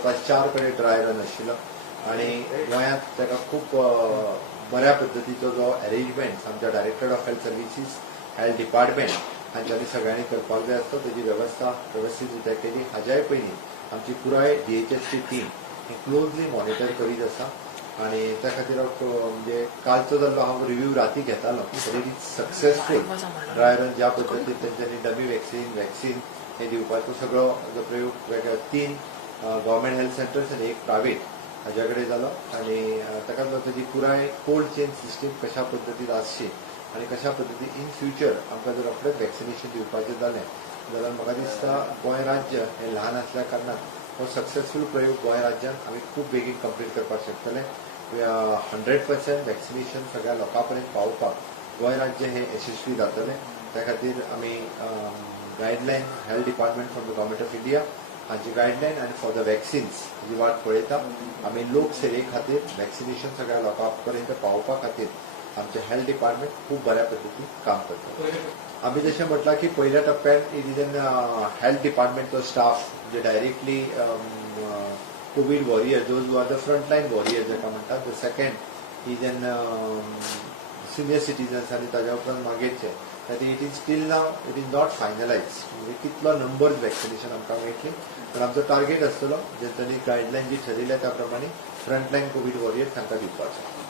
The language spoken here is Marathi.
जवळपास 4 कडेन ड्राय रन आशिल्लो आनी गोंयांत ताका खूब बऱ्या पद्दतीचो जो अरेंजमेंट आमच्या director of health services health department हांच्यांनी सगळ्यांनी करपाक जाय आसता तेजी वेवस्था वेवस्थीत रित्या केली. हाज्याय पयलीं आमची पुराय DHSची टीम ही क्लोजली मॉनिटर करीत आसा आनी त्या खातीर म्हणजे कालचो जाल्लो हांव रिव्यू राती घेतालो व्हेरी सक्सेसफूल ड्राय रन ज्या पद्दतीन तेंच्यांनी डमी वॅक्सीन हे दिवपाचो सगळो जो प्रयोग वेगळ्या 3 गव्हर्मेंट हेल्थ सेंटर्स आनी 1 प्रायवेट हाज्या कडेन जालो आनी ताका लागून तेजी पुराय कोल्ड चेन सिस्टीम कशा पद्दतीन आसची आनी कशा पद्दतीन इन फ्युचर आमकां जर रोखडेंच वॅक्सिनेशन दिवपाचें जालें जाल्यार म्हाका दिसता गोंय राज्य हें ल्हान आसल्या कारणान हो सक्सेसफूल प्रयोग गोंय राज्यांत आमी खूब बेगीन कंप्लीट करपाक शकतले. 100% वॅक्सिनेशन सगळ्या लोकां पर्यंत पावोवपाक गोंय राज्य हें यशस्वी जातलें. त्या खातीर आमी guideline health department from the government of India हांची गायडलायन आनी फॉर द वॅक्सिन्स ही वाट पळयता. आमी लोकसेवे खातीर वॅक्सिनेशन सगळ्या लोकां पर्यंत पावोवपा खातीर आमचे हेल्थ डिपार्टमेंट खूब बऱ्या पद्दतीन काम करता. आमी जशें म्हटलां की पयल्या टप्प्यात इट इज एन हेल्थ डिपार्टमेंटचो स्टाफ जे directly COVID warrior those who are the frontline warrior जाका म्हणटात. The second is an senior citizens आनी ताज्या उपरांत मागीरचे it is still now it is not finalise म्हणजे कितलो नंबर्स वॅक्सिनेशन आमकां मेळटली पण आमचो टार्गेट आसतलो जेंच्यांनी गायडलायन जी ठरयल्या त्या प्रमाणे फ्रंटलायन कोविड वॉरियर तांकां दिवपाचो.